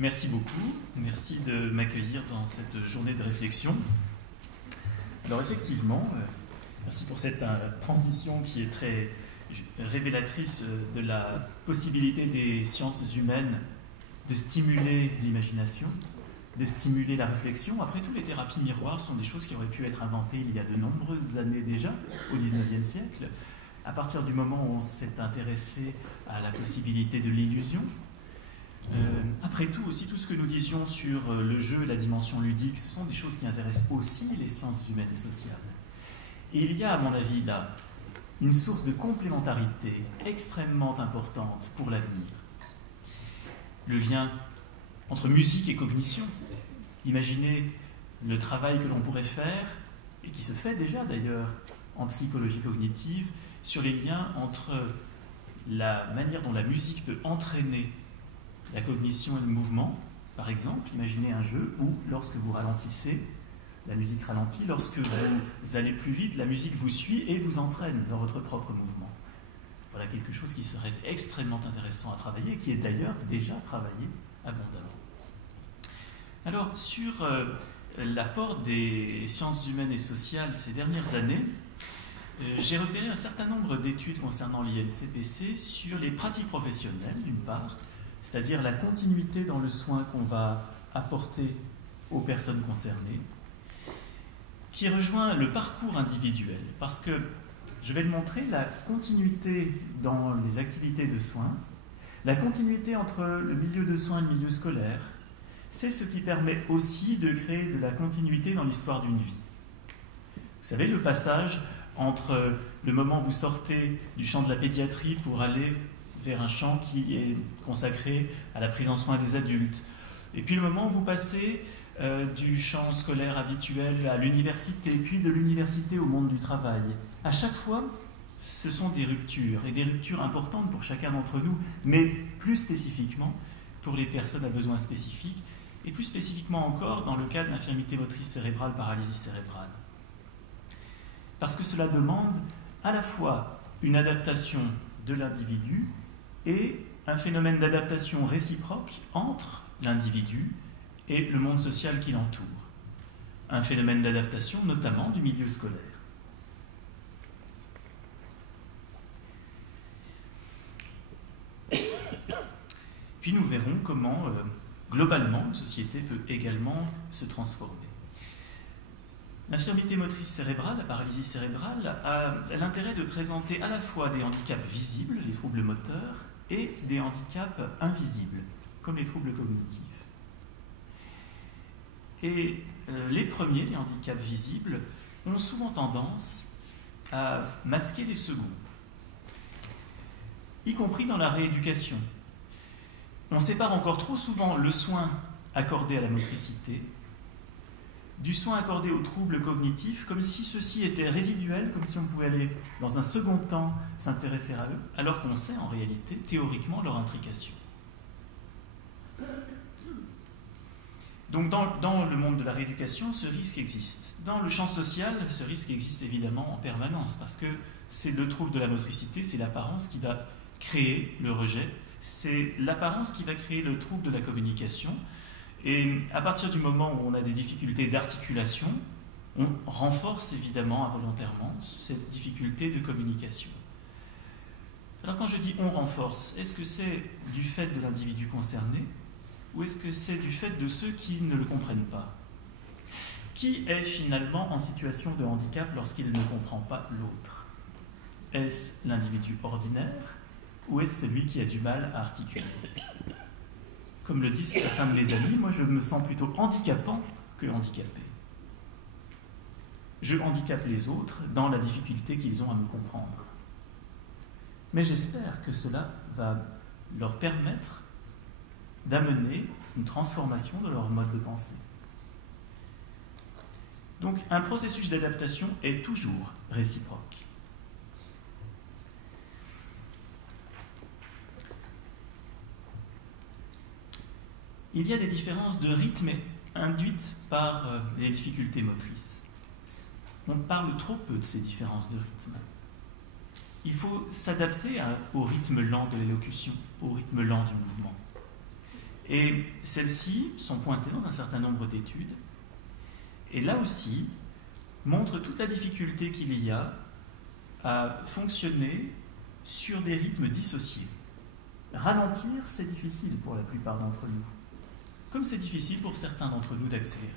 Merci beaucoup, merci de m'accueillir dans cette journée de réflexion. Alors effectivement, merci pour cette transition qui est très révélatrice de la possibilité des sciences humaines de stimuler l'imagination, de stimuler la réflexion. Après tout, les thérapies miroirs sont des choses qui auraient pu être inventées il y a de nombreuses années déjà, au XIXe siècle, à partir du moment où on s'est intéressé à la possibilité de l'illusion. Après tout, aussi, tout ce que nous disions sur le jeu et la dimension ludique, ce sont des choses qui intéressent aussi les sciences humaines et sociales. Et il y a, à mon avis, là, une source de complémentarité extrêmement importante pour l'avenir. Le lien entre musique et cognition. Imaginez le travail que l'on pourrait faire, et qui se fait déjà d'ailleurs en psychologie cognitive, sur les liens entre la manière dont la musique peut entraîner la cognition et le mouvement. Par exemple, imaginez un jeu où, lorsque vous ralentissez, la musique ralentit, lorsque vous allez plus vite, la musique vous suit et vous entraîne dans votre propre mouvement. Voilà quelque chose qui serait extrêmement intéressant à travailler, et qui est d'ailleurs déjà travaillé abondamment. Alors, sur l'apport des sciences humaines et sociales ces dernières années, j'ai repéré un certain nombre d'études concernant l'INCPC sur les pratiques professionnelles, d'une part, c'est-à-dire la continuité dans le soin qu'on va apporter aux personnes concernées, qui rejoint le parcours individuel, parce que, je vais le montrer, la continuité dans les activités de soins, la continuité entre le milieu de soins et le milieu scolaire, c'est ce qui permet aussi de créer de la continuité dans l'histoire d'une vie. Vous savez, le passage entre le moment où vous sortez du champ de la pédiatrie pour aller vers un champ qui est consacré à la prise en soin des adultes, et puis le moment où vous passez du champ scolaire habituel à l'université, puis de l'université au monde du travail. À chaque fois, ce sont des ruptures, et des ruptures importantes pour chacun d'entre nous, mais plus spécifiquement pour les personnes à besoins spécifiques, et plus spécifiquement encore dans le cas de l'infirmité motrice cérébrale, paralysie cérébrale. Parce que cela demande à la fois une adaptation de l'individu et un phénomène d'adaptation réciproque entre l'individu et le monde social qui l'entoure. Un phénomène d'adaptation notamment du milieu scolaire. Puis nous verrons comment, globalement, une société peut également se transformer. L'infirmité motrice cérébrale, la paralysie cérébrale, a l'intérêt de présenter à la fois des handicaps visibles, les troubles moteurs, et des handicaps invisibles, comme les troubles cognitifs. Et les premiers, les handicaps visibles, ont souvent tendance à masquer les seconds, y compris dans la rééducation. On sépare encore trop souvent le soin accordé à la motricité du soin accordé aux troubles cognitifs, comme si ceux-ci étaient résiduels, comme si on pouvait aller dans un second temps s'intéresser à eux, alors qu'on sait en réalité, théoriquement, leur intrication. Donc dans le monde de la rééducation, ce risque existe. Dans le champ social, ce risque existe évidemment en permanence, parce que c'est le trouble de la motricité, c'est l'apparence qui va créer le rejet, c'est l'apparence qui va créer le trouble de la communication. Et à partir du moment où on a des difficultés d'articulation, on renforce évidemment involontairement cette difficulté de communication. Alors quand je dis on renforce, est-ce que c'est du fait de l'individu concerné ou est-ce que c'est du fait de ceux qui ne le comprennent pas? Qui est finalement en situation de handicap lorsqu'il ne comprend pas l'autre? Est-ce l'individu ordinaire ou est-ce celui qui a du mal à articuler? Comme le disent certains de mes amis, moi je me sens plutôt handicapant que handicapé. Je handicape les autres dans la difficulté qu'ils ont à me comprendre. Mais j'espère que cela va leur permettre d'amener une transformation de leur mode de pensée. Donc un processus d'adaptation est toujours réciproque. Il y a des différences de rythme induites par les difficultés motrices. On parle trop peu de ces différences de rythme. Il faut s'adapter au rythme lent de l'élocution, au rythme lent du mouvement. Et celles-ci sont pointées dans un certain nombre d'études, et là aussi montrent toute la difficulté qu'il y a à fonctionner sur des rythmes dissociés. Ralentir, c'est difficile pour la plupart d'entre nous, comme c'est difficile pour certains d'entre nous d'accélérer.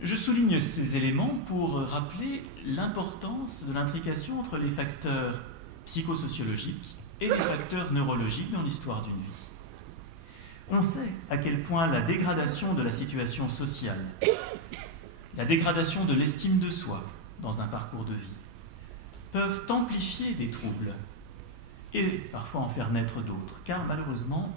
Je souligne ces éléments pour rappeler l'importance de l'intrication entre les facteurs psychosociologiques et les facteurs neurologiques dans l'histoire d'une vie. On sait à quel point la dégradation de la situation sociale, la dégradation de l'estime de soi dans un parcours de vie, peuvent amplifier des troubles et parfois en faire naître d'autres, car malheureusement,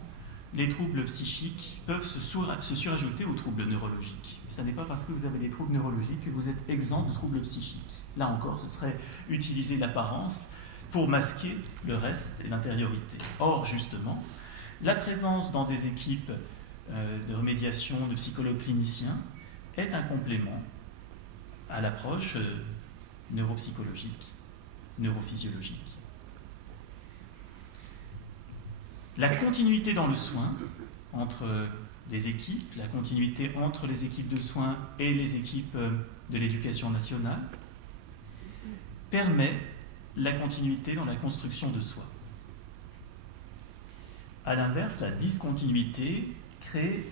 les troubles psychiques peuvent se surajouter aux troubles neurologiques. Ce n'est pas parce que vous avez des troubles neurologiques que vous êtes exempt de troubles psychiques. Là encore, ce serait utiliser l'apparence pour masquer le reste et l'intériorité. Or, justement, la présence dans des équipes de remédiation de psychologues cliniciens est un complément à l'approche neuropsychologique, neurophysiologique. La continuité dans le soin entre les équipes, la continuité entre les équipes de soins et les équipes de l'éducation nationale permet la continuité dans la construction de soi. A l'inverse, la discontinuité crée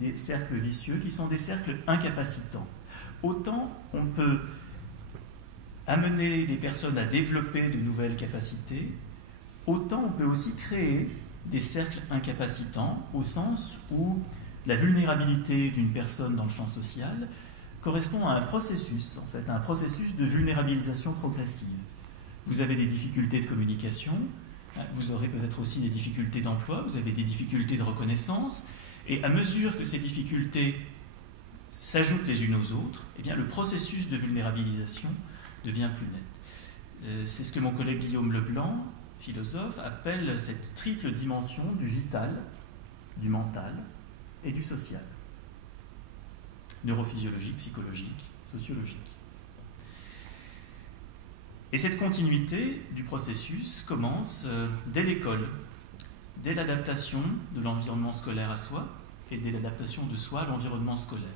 des cercles vicieux qui sont des cercles incapacitants. Autant on peut amener des personnes à développer de nouvelles capacités, autant on peut aussi créer des cercles incapacitants au sens où la vulnérabilité d'une personne dans le champ social correspond à un processus, en fait, à un processus de vulnérabilisation progressive. Vous avez des difficultés de communication, vous aurez peut-être aussi des difficultés d'emploi, vous avez des difficultés de reconnaissance, et à mesure que ces difficultés s'ajoutent les unes aux autres, eh bien, le processus de vulnérabilisation devient plus net. C'est ce que mon collègue Guillaume Leblanc, philosophe, appelle cette triple dimension du vital, du mental et du social. Neurophysiologique, psychologique, sociologique. Et cette continuité du processus commence dès l'école, dès l'adaptation de l'environnement scolaire à soi et dès l'adaptation de soi à l'environnement scolaire.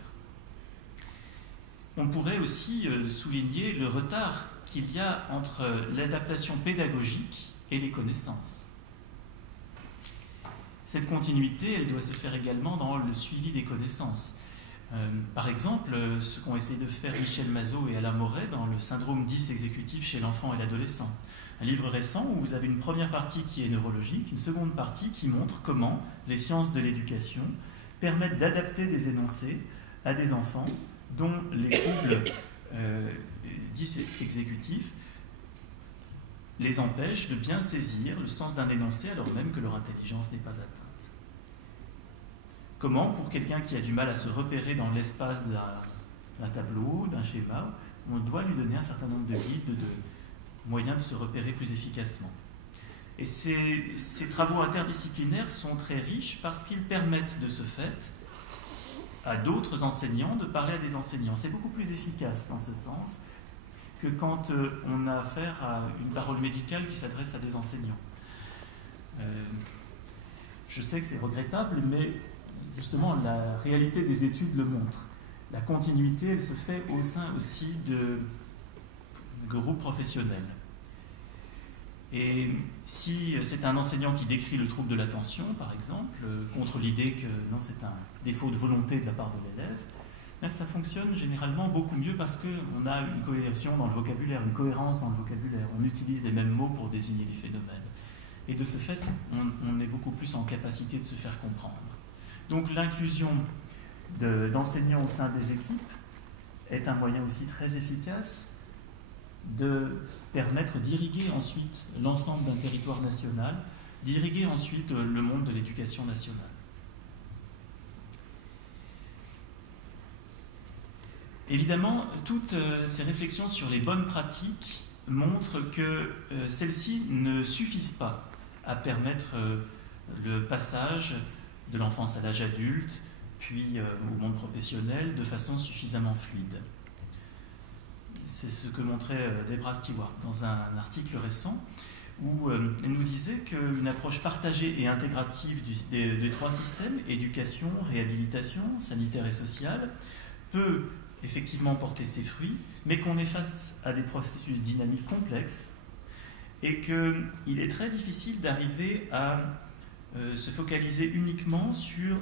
On pourrait aussi souligner le retard qu'il y a entre l'adaptation pédagogique et les connaissances. Cette continuité, elle doit se faire également dans le suivi des connaissances. Par exemple, ce qu'ont essayé de faire Michel Mazot et Alain Moret dans le syndrome 10 exécutif chez l'enfant et l'adolescent. Un livre récent où vous avez une première partie qui est neurologique, une seconde partie qui montre comment les sciences de l'éducation permettent d'adapter des énoncés à des enfants dont les troubles 10 exécutifs les empêchent de bien saisir le sens d'un énoncé alors même que leur intelligence n'est pas atteinte. Comment, pour quelqu'un qui a du mal à se repérer dans l'espace d'un tableau, d'un schéma, on doit lui donner un certain nombre de guides, de moyens de se repérer plus efficacement. Et ces travaux interdisciplinaires sont très riches parce qu'ils permettent de ce fait à d'autres enseignants de parler à des enseignants. C'est beaucoup plus efficace dans ce sens que quand on a affaire à une parole médicale qui s'adresse à des enseignants. Je sais que c'est regrettable, mais justement, la réalité des études le montre. La continuité, elle se fait au sein aussi de groupes professionnels. Et si c'est un enseignant qui décrit le trouble de l'attention, par exemple, contre l'idée que non, c'est un défaut de volonté de la part de l'élève, là, ça fonctionne généralement beaucoup mieux parce qu'on a une cohésion dans le vocabulaire, une cohérence dans le vocabulaire. On utilise les mêmes mots pour désigner les phénomènes. Et de ce fait, on est beaucoup plus en capacité de se faire comprendre. Donc l'inclusion d'enseignants au sein des équipes est un moyen aussi très efficace de permettre d'irriguer ensuite l'ensemble d'un territoire national, d'irriguer ensuite le monde de l'éducation nationale. Évidemment, toutes ces réflexions sur les bonnes pratiques montrent que celles-ci ne suffisent pas à permettre le passage de l'enfance à l'âge adulte, puis au monde professionnel, de façon suffisamment fluide. C'est ce que montrait Debra Stewart dans un article récent, où elle nous disait qu'une approche partagée et intégrative des trois systèmes, éducation, réhabilitation, sanitaire et sociale, peut effectivement porter ses fruits, mais qu'on est face à des processus dynamiques complexes et qu'il est très difficile d'arriver à se focaliser uniquement sur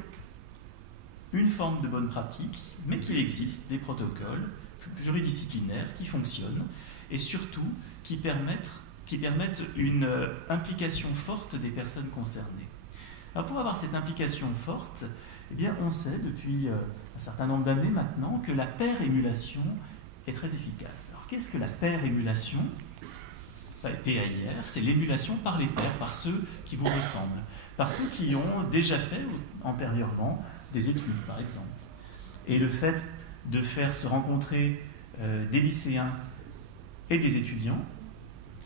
une forme de bonne pratique, mais qu'il existe des protocoles pluridisciplinaires qui fonctionnent et surtout qui permettent une implication forte des personnes concernées. Alors pour avoir cette implication forte, eh bien on sait depuis un certain nombre d'années maintenant que la paire émulation est très efficace. Alors qu'est-ce que la paire émulation ? PAIR, c'est l'émulation par les pairs, par ceux qui vous ressemblent, par ceux qui ont déjà fait antérieurement des études, par exemple. Et le fait de faire se rencontrer des lycéens et des étudiants,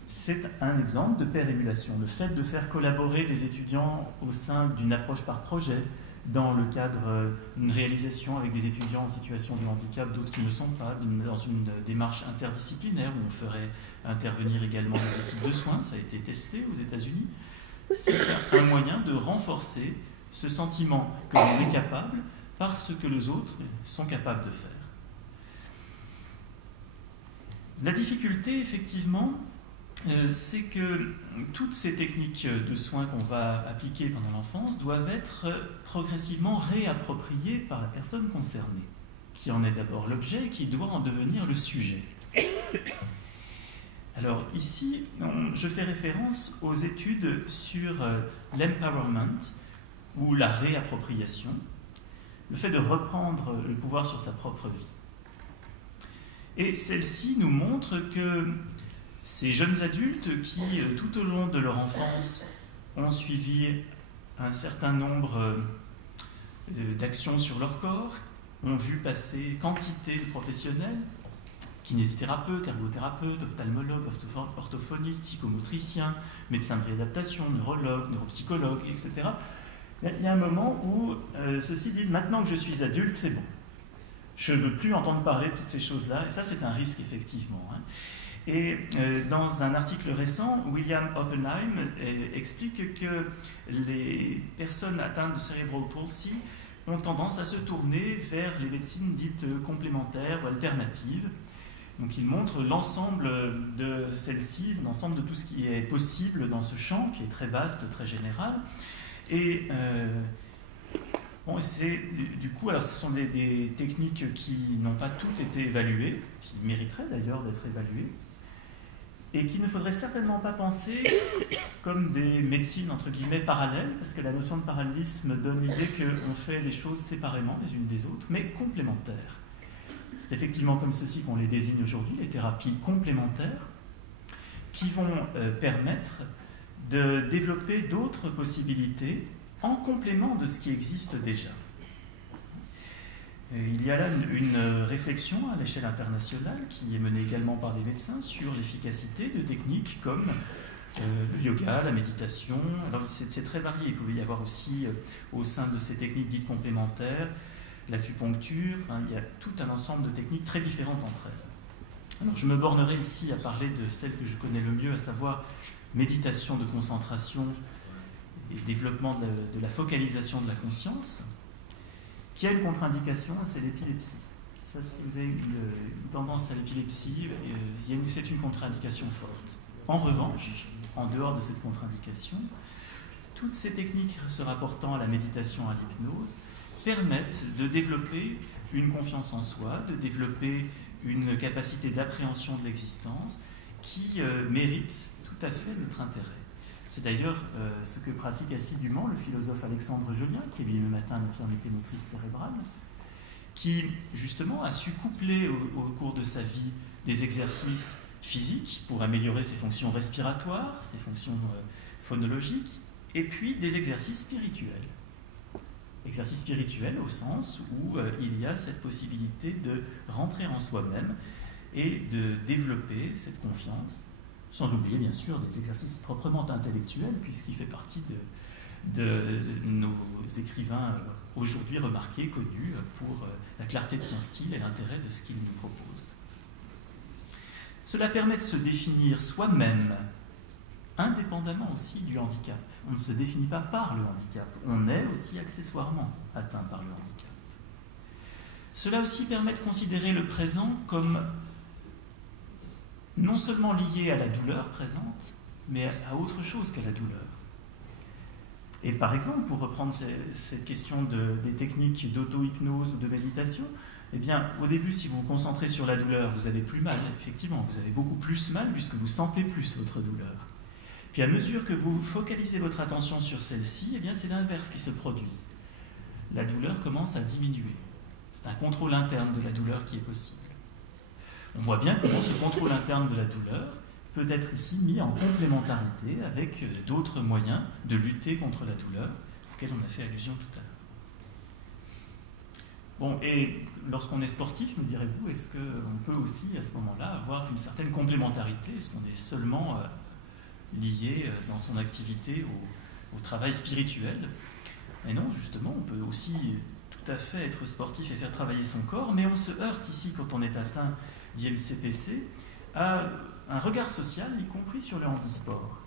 c'est un exemple de paire émulation. Le fait de faire collaborer des étudiants au sein d'une approche par projet, dans le cadre d'une réalisation avec des étudiants en situation de handicap, d'autres qui ne sont pas, dans une démarche interdisciplinaire où on ferait intervenir également les équipes de soins, ça a été testé aux États-Unis, c'est un moyen de renforcer ce sentiment que l'on est capable par ce que les autres sont capables de faire. La difficulté, effectivement, c'est que toutes ces techniques de soins qu'on va appliquer pendant l'enfance doivent être progressivement réappropriées par la personne concernée, qui en est d'abord l'objet et qui doit en devenir le sujet. Alors ici, je fais référence aux études sur l'empowerment, ou la réappropriation, le fait de reprendre le pouvoir sur sa propre vie. Et celle-ci nous montre que ces jeunes adultes qui, tout au long de leur enfance, ont suivi un certain nombre d'actions sur leur corps, ont vu passer quantité de professionnels, kinésithérapeutes, ergothérapeutes, ophtalmologues, orthophonistes, psychomotriciens, médecins de réadaptation, neurologues, neuropsychologues, etc. Il y a un moment où ceux-ci disent « maintenant que je suis adulte, c'est bon. Je ne veux plus entendre parler de toutes ces choses-là. » Et ça, c'est un risque, effectivement. Et dans un article récent, William Oppenheim explique que les personnes atteintes de cerebral palsy ont tendance à se tourner vers les médecines dites complémentaires ou alternatives. Donc il montre l'ensemble de celles-ci, l'ensemble de tout ce qui est possible dans ce champ, qui est très vaste, très général. Et bon, c'est du coup, alors ce sont des techniques qui n'ont pas toutes été évaluées, qui mériteraient d'ailleurs d'être évaluées, et qu'il ne faudrait certainement pas penser comme des médecines entre guillemets parallèles, parce que la notion de parallélisme donne l'idée qu'on fait les choses séparément les unes des autres, mais complémentaires. C'est effectivement comme ceci qu'on les désigne aujourd'hui, les thérapies complémentaires, qui vont permettre de développer d'autres possibilités en complément de ce qui existe déjà. Il y a là une réflexion à l'échelle internationale qui est menée également par des médecins sur l'efficacité de techniques comme le yoga, la méditation. Alors c'est très varié. Il pouvait y avoir aussi au sein de ces techniques dites complémentaires l'acupuncture. Enfin, il y a tout un ensemble de techniques très différentes entre elles. Alors je me bornerai ici à parler de celle que je connais le mieux, à savoir méditation de concentration et développement de la focalisation de la conscience, qui a une contre-indication, c'est l'épilepsie. Ça, si vous avez une tendance à l'épilepsie, c'est une contre-indication forte. En revanche, en dehors de cette contre-indication, toutes ces techniques se rapportant à la méditation, à l'hypnose, permettent de développer une confiance en soi, de développer une capacité d'appréhension de l'existence qui mérite tout à fait notre intérêt. C'est d'ailleurs ce que pratique assidûment le philosophe Alexandre Jolien, qui est lui-même atteint d'infirmité motrice cérébrale, qui justement a su coupler au cours de sa vie des exercices physiques pour améliorer ses fonctions respiratoires, ses fonctions phonologiques, et puis des exercices spirituels. Exercices spirituels au sens où il y a cette possibilité de rentrer en soi-même et de développer cette confiance, sans oublier bien sûr des exercices proprement intellectuels, puisqu'il fait partie de nos écrivains aujourd'hui remarqués, connus pour la clarté de son style et l'intérêt de ce qu'il nous propose. Cela permet de se définir soi-même, indépendamment indépendamment aussi du handicap. On ne se définit pas par le handicap, on est aussi accessoirement atteint par le handicap. Cela aussi permet de considérer le présent comme non seulement lié à la douleur présente, mais à autre chose qu'à la douleur. Et par exemple, pour reprendre cette question des techniques d'auto-hypnose ou de méditation, eh bien, au début, si vous vous concentrez sur la douleur, vous avez plus mal, effectivement, vous avez beaucoup plus mal puisque vous sentez plus votre douleur. Puis à mesure que vous focalisez votre attention sur celle-ci, eh bien, c'est l'inverse qui se produit. La douleur commence à diminuer. C'est un contrôle interne de la douleur qui est possible. On voit bien comment ce contrôle interne de la douleur peut être ici mis en complémentarité avec d'autres moyens de lutter contre la douleur, auxquels on a fait allusion tout à l'heure. Bon, et lorsqu'on est sportif, me direz-vous, est-ce qu'on peut aussi, à ce moment-là, avoir une certaine complémentarité? Est-ce qu'on est seulement lié dans son activité au travail spirituel? Mais non, justement, on peut aussi tout à fait être sportif et faire travailler son corps, mais on se heurte ici, quand on est atteint d'IMCPC, à un regard social, y compris sur le handisport.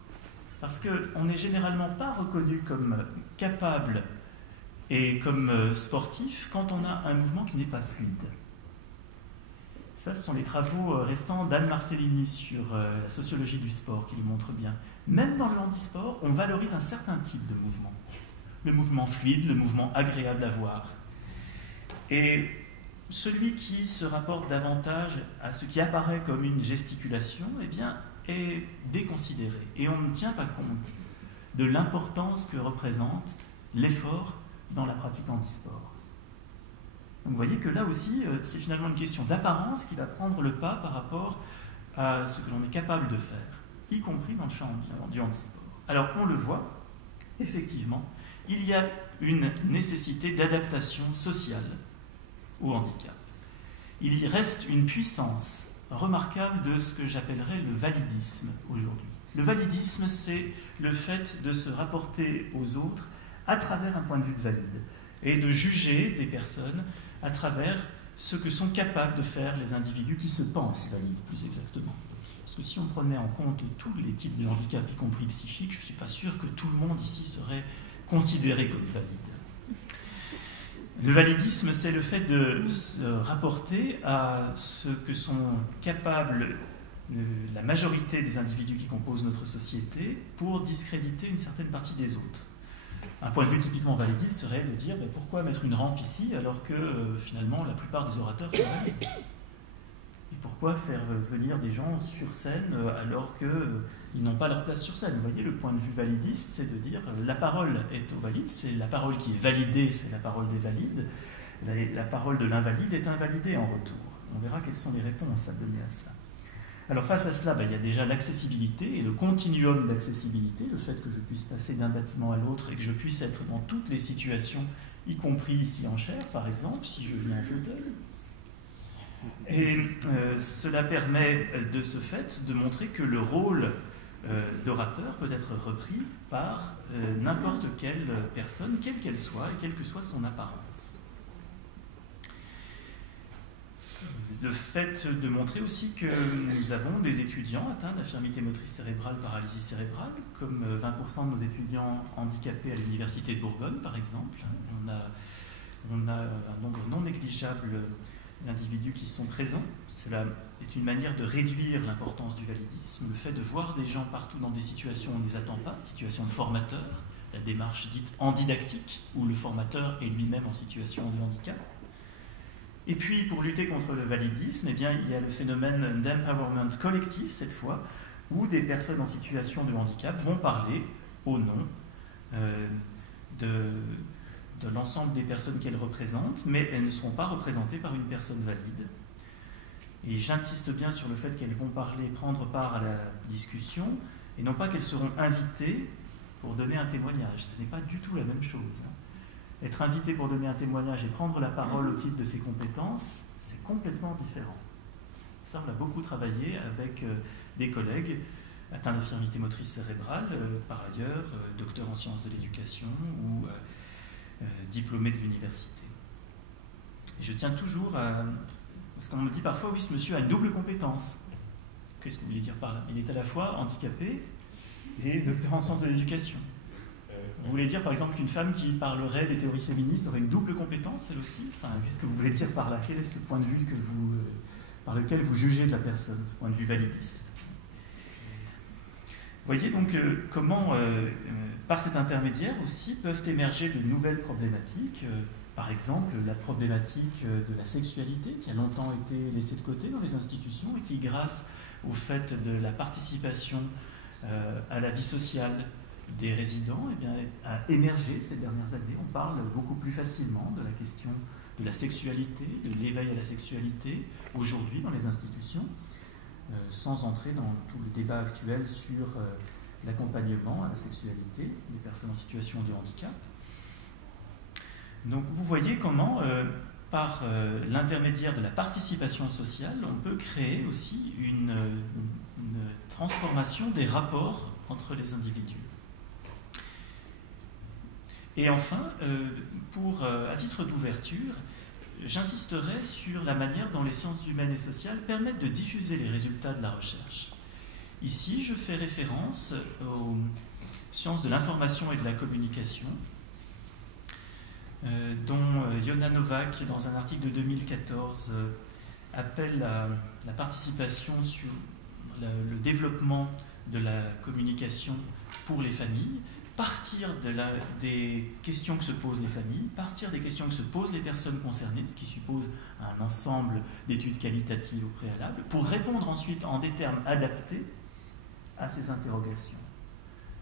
Parce qu'on n'est généralement pas reconnu comme capable et comme sportif quand on a un mouvement qui n'est pas fluide. Ça, ce sont les travaux récents d'Anne Marcellini sur la sociologie du sport qui le montrent bien. Même dans le handisport, on valorise un certain type de mouvement. Le mouvement fluide, le mouvement agréable à voir. Et celui qui se rapporte davantage à ce qui apparaît comme une gesticulation, eh bien, est déconsidéré. Et on ne tient pas compte de l'importance que représente l'effort dans la pratique handisport. Donc vous voyez que là aussi, c'est finalement une question d'apparence qui va prendre le pas par rapport à ce que l'on est capable de faire, y compris dans le champ du handisport. Alors on le voit, effectivement, il y a une nécessité d'adaptation sociale au handicap. Il y reste une puissance remarquable de ce que j'appellerais le validisme aujourd'hui. Le validisme, c'est le fait de se rapporter aux autres à travers un point de vue de valide et de juger des personnes à travers ce que sont capables de faire les individus qui se pensent valides, plus exactement. Parce que si on prenait en compte tous les types de handicap, y compris psychiques, je ne suis pas sûr que tout le monde ici serait considéré comme valide. Le validisme, c'est le fait de se rapporter à ce que sont capables la majorité des individus qui composent notre société pour discréditer une certaine partie des autres. Un point de vue typiquement validiste serait de dire pourquoi mettre une rampe ici alors que finalement la plupart des orateurs sont valides? Et pourquoi faire venir des gens sur scène alors qu'ils n'ont pas leur place sur scène? Vous voyez, le point de vue validiste, c'est de dire la parole est aux valides, c'est la parole qui est validée, c'est la parole des valides, la parole de l'invalide est invalidée en retour. On verra quelles sont les réponses à donner à cela. Alors face à cela, il y a déjà l'accessibilité et le continuum d'accessibilité, le fait que je puisse passer d'un bâtiment à l'autre et que je puisse être dans toutes les situations, y compris ici en chair, par exemple, si je viens en fauteuil. Et cela permet de ce fait de montrer que le rôle d'orateur peut être repris par n'importe quelle personne, quelle qu'elle soit, et quelle que soit son apparence. Le fait de montrer aussi que nous avons des étudiants atteints d'infirmité motrice cérébrale, paralysie cérébrale, comme 20% de nos étudiants handicapés à l'Université de Bourgogne, par exemple. On a un nombre non négligeable d'individus qui sont présents. Cela est une manière de réduire l'importance du validisme, le fait de voir des gens partout dans des situations où on ne les attend pas, situations de formateur, la démarche dite endidactique, où le formateur est lui-même en situation de handicap. Et puis, pour lutter contre le validisme, il y a le phénomène d'empowerment collectif, cette fois, où des personnes en situation de handicap vont parler au nom de l'ensemble des personnes qu'elles représentent, mais elles ne seront pas représentées par une personne valide. Et j'insiste bien sur le fait qu'elles vont prendre part à la discussion, et non pas qu'elles seront invitées pour donner un témoignage. Ce n'est pas du tout la même chose. Être invité pour donner un témoignage et prendre la parole au titre de ses compétences, c'est complètement différent. Ça, on a beaucoup travaillé avec des collègues atteints d'infirmité motrice cérébrale, par ailleurs docteurs en sciences de l'éducation ou diplômés de l'université. Et je tiens toujours à... Parce qu'on me dit parfois, oui, ce monsieur a une double compétence. Qu'est-ce que vous voulez dire par là? Il est à la fois handicapé et docteur en sciences de l'éducation. Vous voulez dire par exemple qu'une femme qui parlerait des théories féministes aurait une double compétence elle aussi? Enfin, qu'est-ce que vous voulez dire par là? Quel est ce point de vue par lequel vous jugez de la personne, ce point de vue validiste? Vous voyez donc comment, par cet intermédiaire aussi, peuvent émerger de nouvelles problématiques. Par exemple, la problématique de la sexualité qui a longtemps été laissée de côté dans les institutions et qui, grâce au fait de la participation à la vie sociale des résidents, eh bien, a émergé ces dernières années. On parle beaucoup plus facilement de la question de la sexualité, de l'éveil à la sexualité, aujourd'hui dans les institutions, sans entrer dans tout le débat actuel sur l'accompagnement à la sexualité des personnes en situation de handicap. Donc vous voyez comment, par l'intermédiaire de la participation sociale, on peut créer aussi une transformation des rapports entre les individus. Et enfin, à titre d'ouverture, j'insisterai sur la manière dont les sciences humaines et sociales permettent de diffuser les résultats de la recherche. Ici, je fais référence aux sciences de l'information et de la communication, dont Yona Novak, dans un article de 2014, appelle la participation sur le développement de la communication pour les familles, partir des questions que se posent les familles, partir des questions que se posent les personnes concernées, ce qui suppose un ensemble d'études qualitatives au préalable, pour répondre ensuite en des termes adaptés à ces interrogations.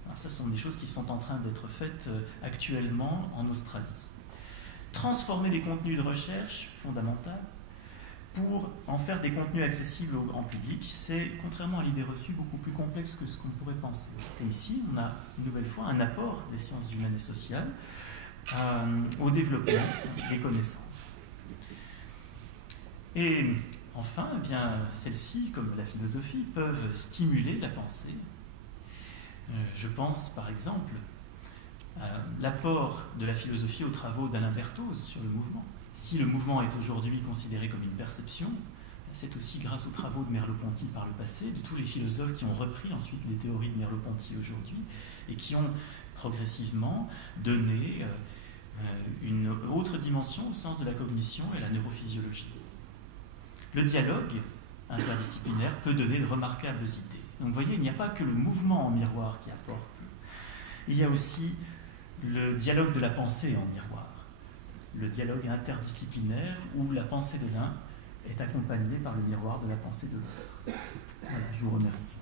Alors ça, ce sont des choses qui sont en train d'être faites actuellement en Australie. Transformer des contenus de recherche fondamentaux pour en faire des contenus accessibles au grand public, c'est, contrairement à l'idée reçue, beaucoup plus complexe que ce qu'on pourrait penser. Et ici, on a une nouvelle fois un apport des sciences humaines et sociales au développement des connaissances. Et enfin, eh bien, celles-ci, comme la philosophie, peuvent stimuler la pensée. Je pense, par exemple, à l'apport de la philosophie aux travaux d'Alain Berthoz sur le mouvement. Si le mouvement est aujourd'hui considéré comme une perception, c'est aussi grâce aux travaux de Merleau-Ponty par le passé, de tous les philosophes qui ont repris ensuite les théories de Merleau-Ponty aujourd'hui et qui ont progressivement donné une autre dimension au sens de la cognition et la neurophysiologie. Le dialogue interdisciplinaire peut donner de remarquables idées. Donc vous voyez, il n'y a pas que le mouvement en miroir qui apporte, il y a aussi le dialogue de la pensée en miroir, le dialogue interdisciplinaire où la pensée de l'un est accompagnée par le miroir de la pensée de l'autre. Voilà, je vous remercie.